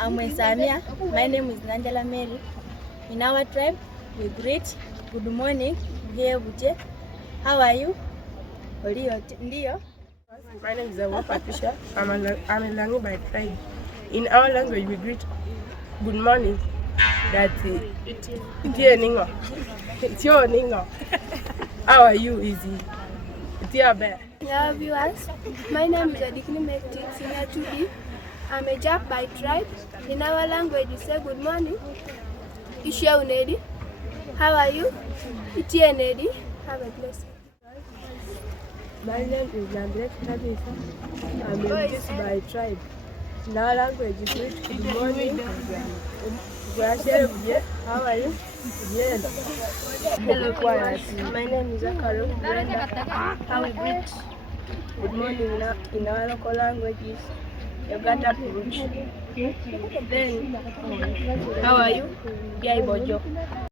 I'm Samia. My name is Nanjala Mary. In our tribe, we greet good morning. How are you? Ndiyo. My name is Awa Patricia. I'm a Langi by tribe. In our language, we greet good morning. That's Ningo. It's your Ningo. How are you, Izzy? It's your bear. Hello viewers, my name is Adikini Mekti Sinatubi. I'm a Jap by tribe. In our language we say good morning. Ishia Unedi. How are you? Itie Nedi. Have a blessing. My name is Landret Tabisa. I'm a Jis by tribe. In our language we greet good morning. How are you? Yes. Hello viewers, my name is Akaru Brenda. How we greet good morning in our local language is Uganda Puruchi. Then, how are you? Yaibojo.